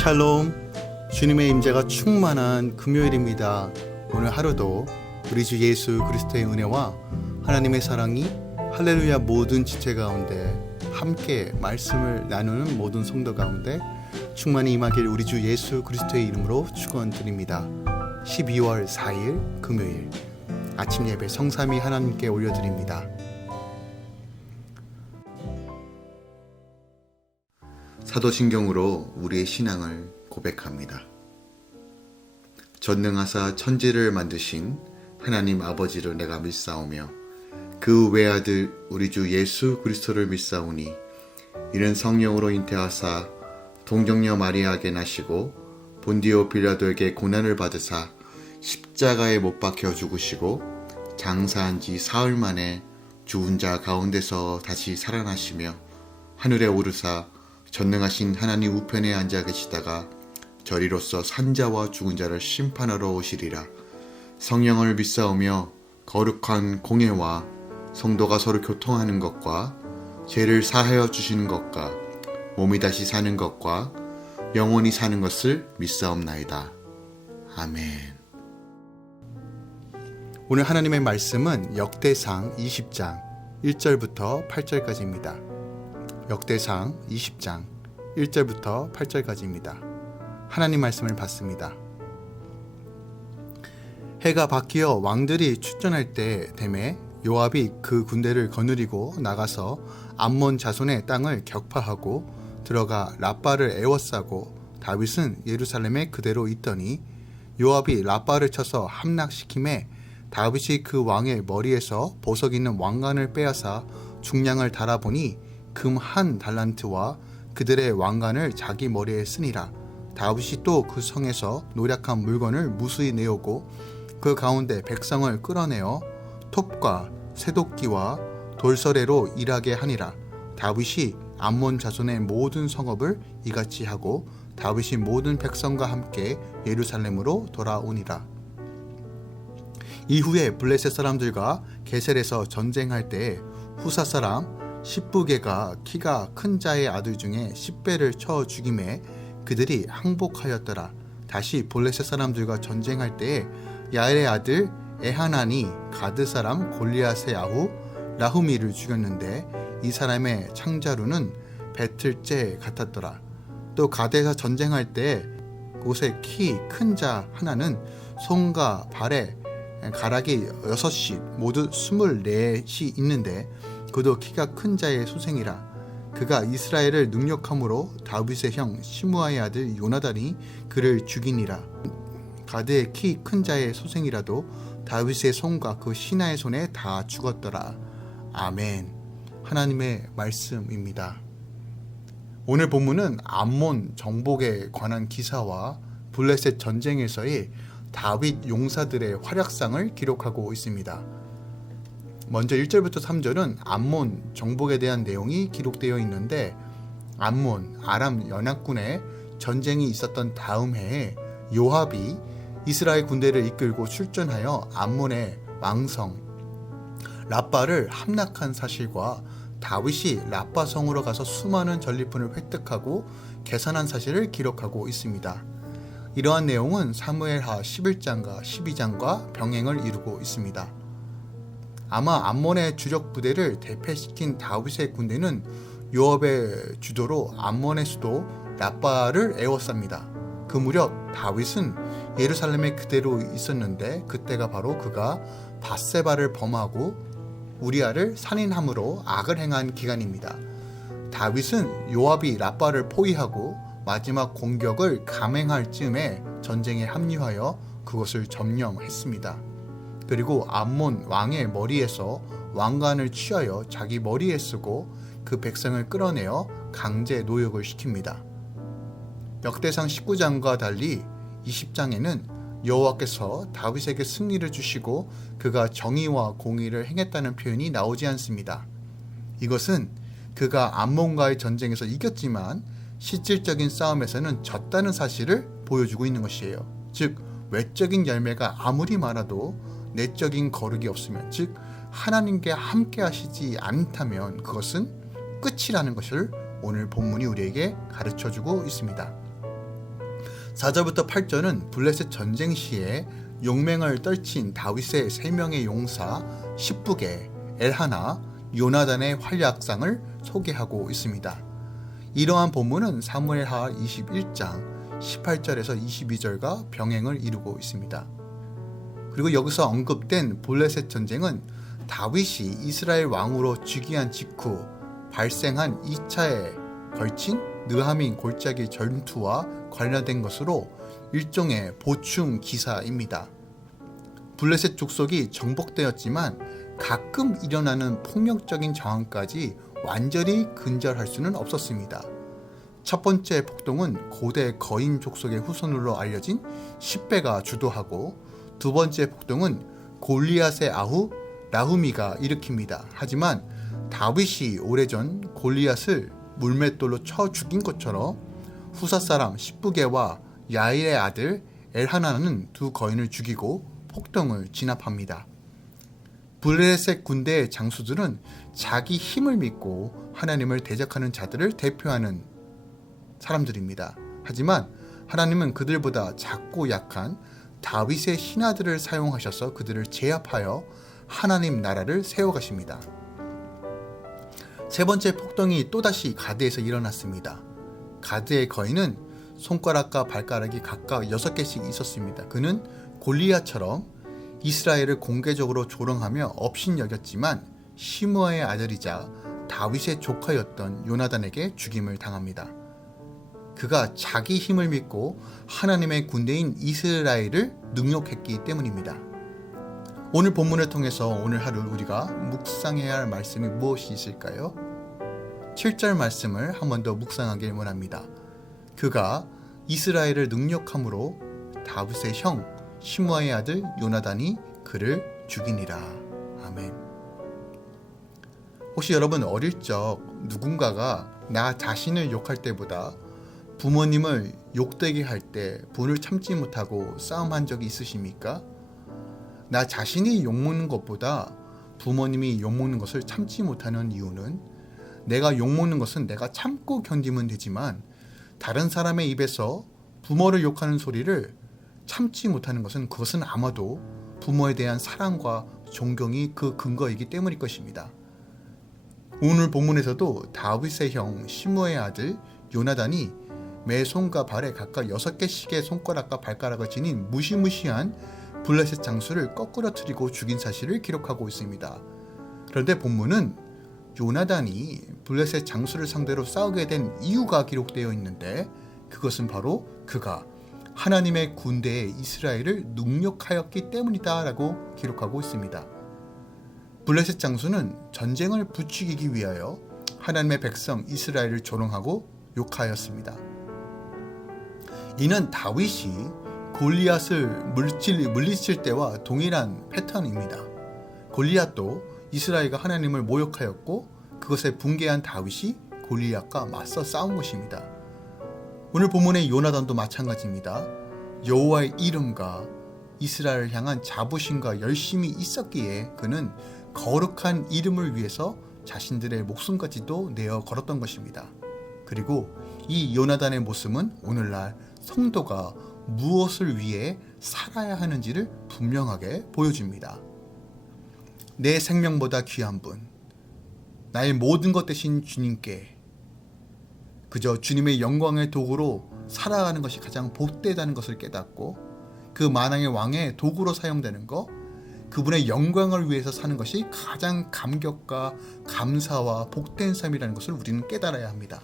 샬롬, 주님의 임재가 충만한 금요일입니다. 오늘 하루도 우리 주 예수 그리스도의 은혜와 하나님의 사랑이 할렐루야 모든 지체 가운데 함께 말씀을 나누는 모든 성도 가운데 충만히 임하길 우리 주 예수 그리스도의 이름으로 축원드립니다. 12월 4일 금요일 아침 예배 성삼위 하나님께 올려드립니다. 사도신경으로 우리의 신앙을 고백합니다. 전능하사 천지를 만드신 하나님 아버지를 내가 믿사오며 그 외아들 우리 주 예수 그리스도를 믿사오니 이는 성령으로 잉태하사 동정녀 마리아에게 나시고 본디오 빌라도에게 고난을 받으사 십자가에 못 박혀 죽으시고 장사한 지 사흘 만에 죽은 자 가운데서 다시 살아나시며 하늘에 오르사 전능하신 하나님 우편에 앉아 계시다가 저리로서 산자와 죽은 자를 심판하러 오시리라. 성령을 믿사오며 거룩한 공예와 성도가 서로 교통하는 것과 죄를 사하여 주시는 것과 몸이 다시 사는 것과 영원히 사는 것을 믿사옵나이다. 아멘. 오늘 하나님의 말씀은 역대상 20장 1절부터 8절까지입니다. 역대상 20장 1절부터 8절까지입니다. 하나님 말씀을 받습니다. 해가 바뀌어 왕들이 출전할 때 되매 요압이 그 군대를 거느리고 나가서 암몬 자손의 땅을 격파하고 들어가 랍바를 에워싸고 다윗은 예루살렘에 그대로 있더니 요압이 랍바를 쳐서 함락시킴에 다윗이 그 왕의 머리에서 보석 있는 왕관을 빼앗아 중량을 달아보니 금 1달란트와 그들의 왕관을 자기 머리에 쓰니라. 다윗이 또 그 성에서 노략한 물건을 무수히 내오고 그 가운데 백성을 끌어내어 톱과 새도끼와 돌서래로 일하게 하니라. 다윗이 암몬 자손의 모든 성읍을 이같이 하고 다윗이 모든 백성과 함께 예루살렘으로 돌아오니라. 이후에 블레셋 사람들과 게셀에서 전쟁할 때에 후사 사람 십부게가 키가 큰 자의 아들 중에 10배를 쳐 죽임에 그들이 항복하였더라. 다시 블레셋 사람들과 전쟁할 때에 야엘의 아들 에하난이 가드 사람 골리앗의 아후 라후미를 죽였는데 이 사람의 창자루는 배틀째 같았더라. 또 가드에서 전쟁할 때 곳에 키 큰 자 하나는 손과 발에 가락이 6씩 모두 24이 있는데 그도 키가 큰 자의 소생이라. 그가 이스라엘을 능력함으로 다윗의 형 시므아의 아들 요나단이 그를 죽이니라. 가드의 키 큰 자의 소생이라도 다윗의 손과 그 신하의 손에 다 죽었더라. 아멘. 하나님의 말씀입니다. 오늘 본문은 암몬 정복에 관한 기사와 블레셋 전쟁에서의 다윗 용사들의 활약상을 기록하고 있습니다. 먼저 1절부터 3절은 암몬 정복에 대한 내용이 기록되어 있는데 암몬, 아람 연합군의 전쟁이 있었던 다음 해에 요압이 이스라엘 군대를 이끌고 출전하여 암몬의 왕성 랍바를 함락한 사실과 다윗이 랍바 성으로 가서 수많은 전리품을 획득하고 계산한 사실을 기록하고 있습니다. 이러한 내용은 사무엘하 11장과 12장과 병행을 이루고 있습니다. 아마 암몬의 주력 부대를 대패시킨 다윗의 군대는 요압의 주도로 암몬의 수도 랍바를 에워쌉니다. 그 무렵 다윗은 예루살렘에 그대로 있었는데 그때가 바로 그가 밧세바를 범하고 우리아를 살인함으로 악을 행한 기간입니다. 다윗은 요압이 랍바를 포위하고 마지막 공격을 감행할 즈음에 전쟁에 합류하여 그것을 점령했습니다. 그리고 암몬 왕의 머리에서 왕관을 취하여 자기 머리에 쓰고 그 백성을 끌어내어 강제 노역을 시킵니다. 역대상 19장과 달리 20장에는 여호와께서 다윗에게 승리를 주시고 그가 정의와 공의를 행했다는 표현이 나오지 않습니다. 이것은 그가 암몬과의 전쟁에서 이겼지만 실질적인 싸움에서는 졌다는 사실을 보여주고 있는 것이에요. 즉 외적인 열매가 아무리 많아도 내적인 거룩이 없으면, 즉 하나님께 함께 하시지 않다면 그것은 끝이라는 것을 오늘 본문이 우리에게 가르쳐주고 있습니다. 4절부터 8절은 블레셋 전쟁 시에 용맹을 떨친 다윗의 3명의 용사 십부게, 엘하나, 요나단의 활약상을 소개하고 있습니다. 이러한 본문은 사무엘하 21장 18절에서 22절과 병행을 이루고 있습니다. 그리고 여기서 언급된 블레셋 전쟁은 다윗이 이스라엘 왕으로 즉위한 직후 발생한 2차에 걸친 느하민 골짜기 전투와 관련된 것으로 일종의 보충 기사입니다. 블레셋 족속이 정복되었지만 가끔 일어나는 폭력적인 저항까지 완전히 근절할 수는 없었습니다. 첫 번째 폭동은 고대 거인 족속의 후손으로 알려진 십배가 주도하고, 두 번째 폭동은 골리앗의 아후 라후미가 일으킵니다. 하지만 다윗이 오래전 골리앗을 물맷돌로 쳐 죽인 것처럼 후사 사람 십부게와 야일의 아들 엘하나는 두 거인을 죽이고 폭동을 진압합니다. 블레셋 군대의 장수들은 자기 힘을 믿고 하나님을 대적하는 자들을 대표하는 사람들입니다. 하지만 하나님은 그들보다 작고 약한 다윗의 신하들을 사용하셔서 그들을 제압하여 하나님 나라를 세워가십니다. 세 번째 폭동이 또다시 가드에서 일어났습니다. 가드의 거인은 손가락과 발가락이 각각 6개씩 있었습니다. 그는 골리앗처럼 이스라엘을 공개적으로 조롱하며 업신여겼지만 시므아의 아들이자 다윗의 조카였던 요나단에게 죽임을 당합니다. 그가 자기 힘을 믿고 하나님의 군대인 이스라엘을 능욕했기 때문입니다. 오늘 본문을 통해서 오늘 하루 우리가 묵상해야 할 말씀이 무엇이 있을까요? 7절 말씀을 한 번 더 묵상하길 원합니다. 그가 이스라엘을 능욕함으로 다윗의 형 시므아의 아들 요나단이 그를 죽이니라. 아멘. 혹시 여러분 어릴 적 누군가가 나 자신을 욕할 때보다 부모님을 욕되게 할 때 분을 참지 못하고 싸움한 적이 있으십니까? 나 자신이 욕먹는 것보다 부모님이 욕먹는 것을 참지 못하는 이유는, 내가 욕먹는 것은 내가 참고 견디면 되지만 다른 사람의 입에서 부모를 욕하는 소리를 참지 못하는 것은, 그것은 아마도 부모에 대한 사랑과 존경이 그 근거이기 때문일 것입니다. 오늘 본문에서도 다윗의 형 시므아의 아들 요나단이 매 손과 발에 각각 6개씩의 손가락과 발가락을 지닌 무시무시한 블레셋 장수를 거꾸러뜨리고 죽인 사실을 기록하고 있습니다. 그런데 본문은 요나단이 블레셋 장수를 상대로 싸우게 된 이유가 기록되어 있는데, 그것은 바로 그가 하나님의 군대에 이스라엘을 능욕하였기 때문이다 라고 기록하고 있습니다. 블레셋 장수는 전쟁을 부추기기 위하여 하나님의 백성 이스라엘을 조롱하고 욕하였습니다. 이는 다윗이 골리앗을 물리칠 때와 동일한 패턴입니다. 골리앗도 이스라엘과 하나님을 모욕하였고 그것에 붕괴한 다윗이 골리앗과 맞서 싸운 것입니다. 오늘 본문의 요나단도 마찬가지입니다. 여호와의 이름과 이스라엘을 향한 자부심과 열심이 있었기에 그는 거룩한 이름을 위해서 자신들의 목숨까지도 내어 걸었던 것입니다. 그리고 이 요나단의 모습은 오늘날 성도가 무엇을 위해 살아야 하는지를 분명하게 보여줍니다. 내 생명보다 귀한 분, 나의 모든 것 대신 주님께 그저 주님의 영광의 도구로 살아가는 것이 가장 복되다는 것을 깨닫고, 그 만왕의 왕의 도구로 사용되는 것, 그분의 영광을 위해서 사는 것이 가장 감격과 감사와 복된 삶이라는 것을 우리는 깨달아야 합니다.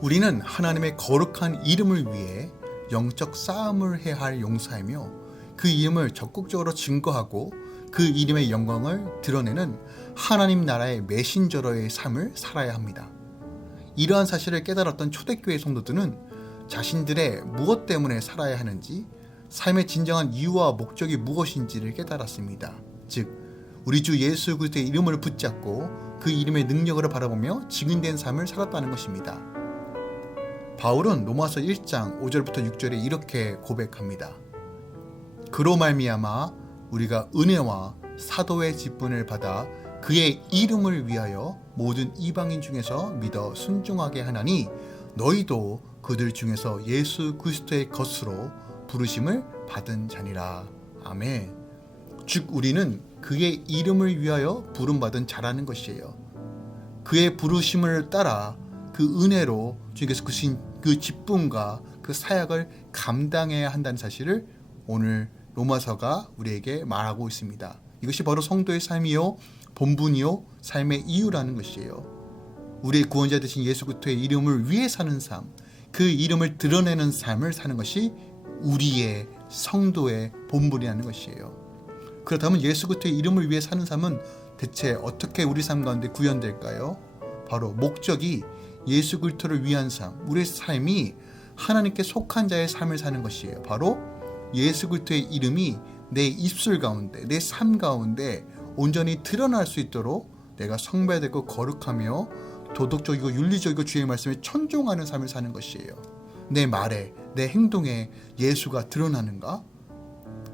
우리는 하나님의 거룩한 이름을 위해 영적 싸움을 해야 할 용사이며, 그 이름을 적극적으로 증거하고 그 이름의 영광을 드러내는 하나님 나라의 메신저로의 삶을 살아야 합니다. 이러한 사실을 깨달았던 초대교회 성도들은 자신들의 무엇 때문에 살아야 하는지, 삶의 진정한 이유와 목적이 무엇인지를 깨달았습니다. 즉, 우리 주 예수 그리스도의 이름을 붙잡고 그 이름의 능력을 바라보며 증인된 삶을 살았다는 것입니다. 바울은 로마서 1장 5절부터 6절에 이렇게 고백합니다. 그로 말미암아 우리가 은혜와 사도의 직분을 받아 그의 이름을 위하여 모든 이방인 중에서 믿어 순종하게 하나니, 너희도 그들 중에서 예수 그리스도의 것으로 부르심을 받은 자니라. 아멘. 즉 우리는 그의 이름을 위하여 부름받은 자라는 것이에요. 그의 부르심을 따라 그 은혜로 주님께서 주신 그 기쁨과 그 사역을 감당해야 한다는 사실을 오늘 로마서가 우리에게 말하고 있습니다. 이것이 바로 성도의 삶이요 본분이요 삶의 이유라는 것이에요. 우리의 구원자 되신 예수 그리스도의 이름을 위해 사는 삶, 그 이름을 드러내는 삶을 사는 것이 우리의 성도의 본분이라는 것이에요. 그렇다면 예수 그리스도의 이름을 위해 사는 삶은 대체 어떻게 우리 삶 가운데 구현될까요? 바로 목적이 예수 그리스도를 위한 삶, 우리의 삶이 하나님께 속한 자의 삶을 사는 것이에요. 바로 예수 그리스도의 이름이 내 입술 가운데, 내 삶 가운데 온전히 드러날 수 있도록 내가 성배되고 거룩하며 도덕적이고 윤리적이고 주의 말씀에 천종하는 삶을 사는 것이에요. 내 말에, 내 행동에 예수가 드러나는가?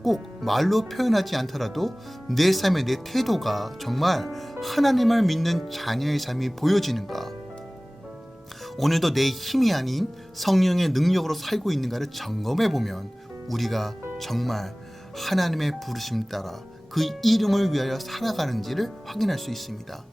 꼭 말로 표현하지 않더라도 내 삶의 내 태도가 정말 하나님을 믿는 자녀의 삶이 보여지는가? 오늘도 내 힘이 아닌 성령의 능력으로 살고 있는가를 점검해 보면 우리가 정말 하나님의 부르심 따라 그 이름을 위하여 살아가는지를 확인할 수 있습니다.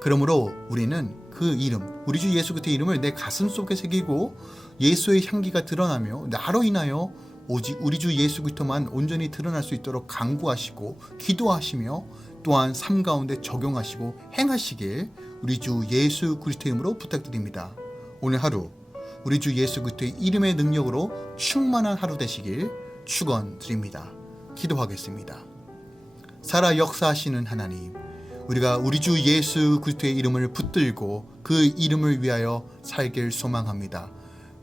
그러므로 우리는 그 이름, 우리 주 예수 그리스도의 이름을 내 가슴 속에 새기고 예수의 향기가 드러나며 나로 인하여 오직 우리 주 예수 그리스도만 온전히 드러날 수 있도록 간구하시고 기도하시며 또한 삶 가운데 적용하시고 행하시길 우리 주 예수 그리스도의 이름으로 부탁드립니다. 오늘 하루 우리 주 예수 그리스도의 이름의 능력으로 충만한 하루 되시길 축원드립니다. 기도하겠습니다. 살아 역사하시는 하나님, 우리가 우리 주 예수 그리스도의 이름을 붙들고 그 이름을 위하여 살길 소망합니다.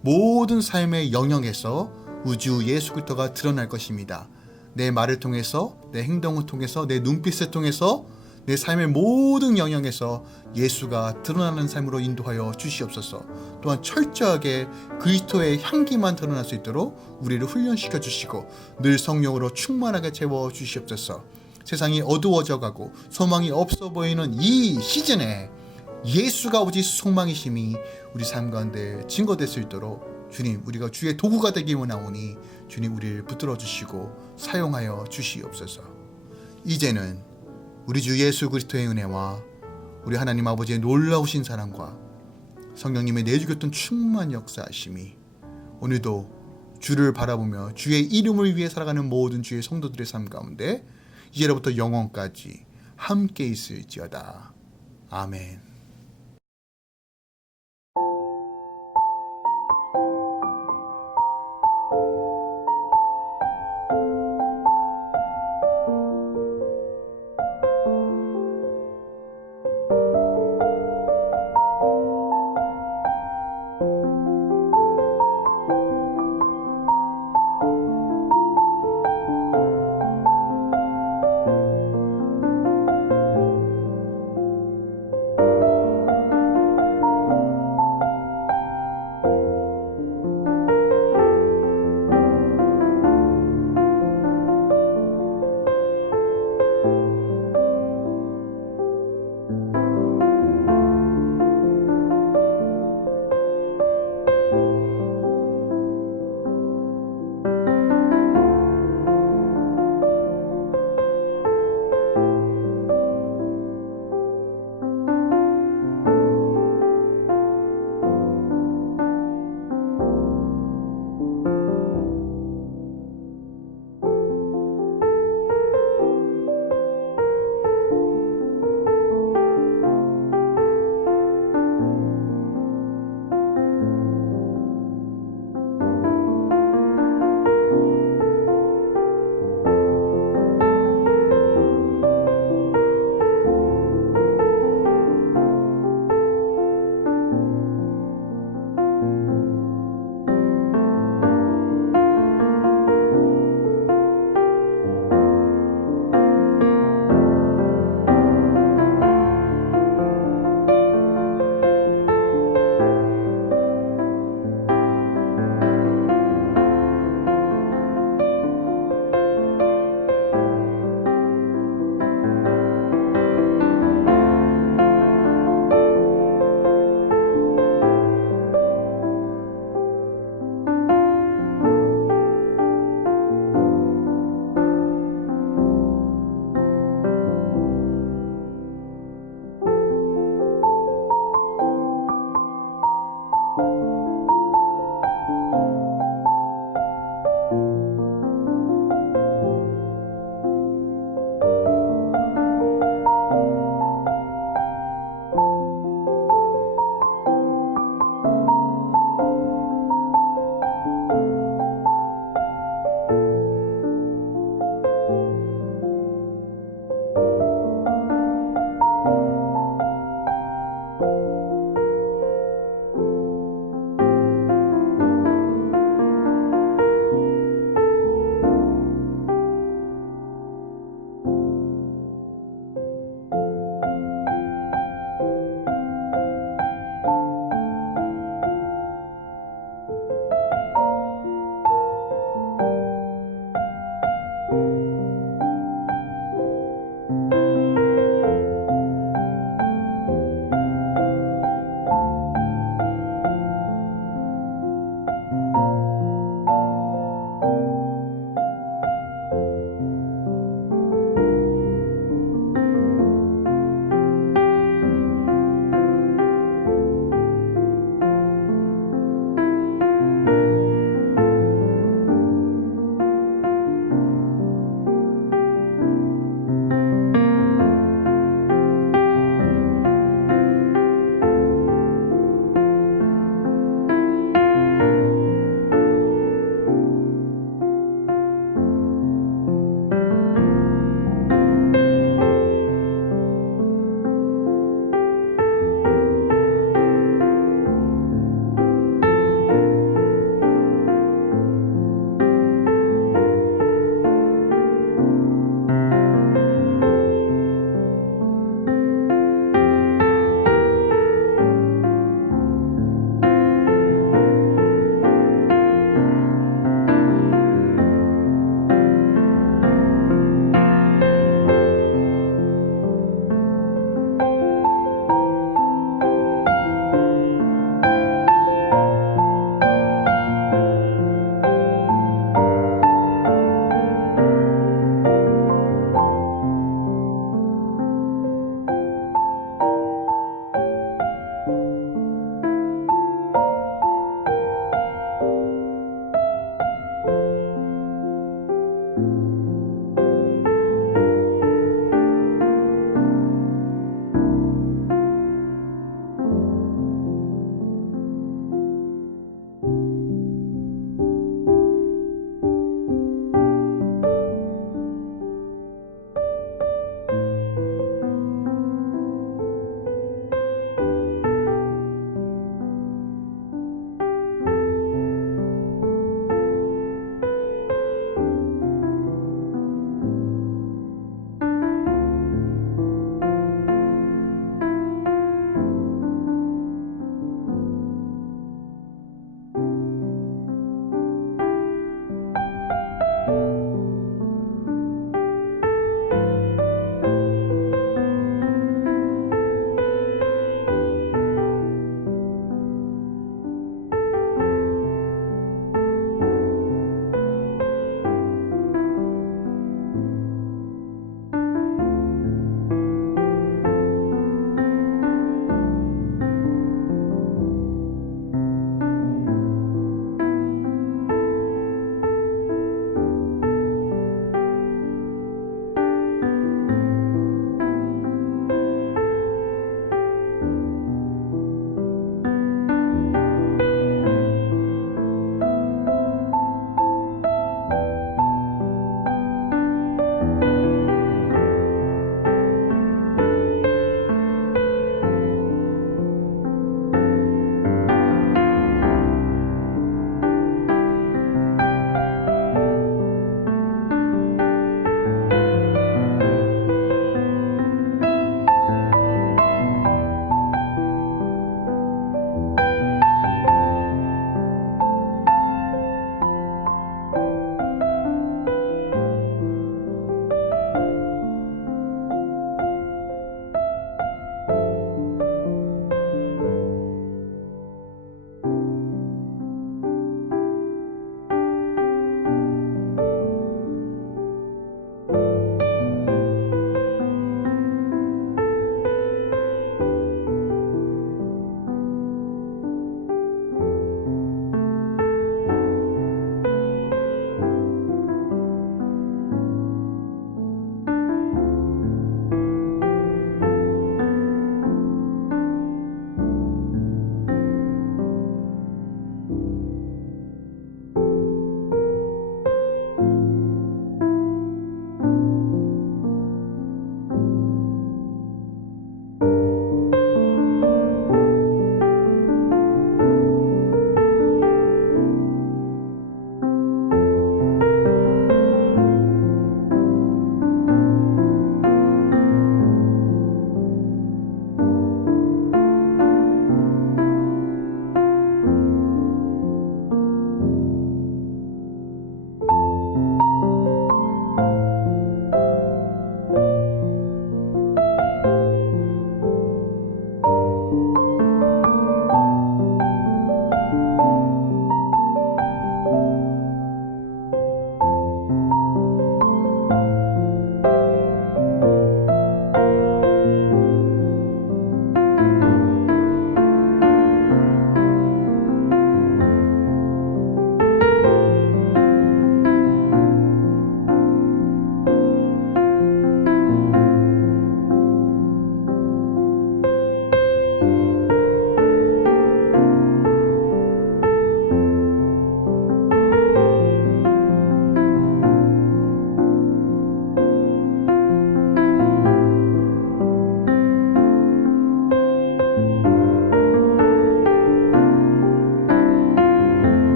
모든 삶의 영역에서 우주 예수 그리스도가 드러날 것입니다. 내 말을 통해서, 내 행동을 통해서, 내 눈빛을 통해서 내 삶의 모든 영역에서 예수가 드러나는 삶으로 인도하여 주시옵소서. 또한 철저하게 그리스도의 향기만 드러날 수 있도록 우리를 훈련시켜 주시고 늘 성령으로 충만하게 채워 주시옵소서. 세상이 어두워져 가고 소망이 없어 보이는 이 시즌에 예수가 오직 소망이심이 우리 삶 가운데 증거될 수 있도록 주님, 우리가 주의 도구가 되기 원하오니 주님 우리를 붙들어 주시고 사용하여 주시옵소서. 이제는 우리 주 예수 그리스도의 은혜와 우리 하나님 아버지의 놀라우신 사랑과 성령님의 내주겼던 충만 역사하심이 오늘도 주를 바라보며 주의 이름을 위해 살아가는 모든 주의 성도들의 삶 가운데 이제로부터 영원까지 함께 있을지어다. 아멘.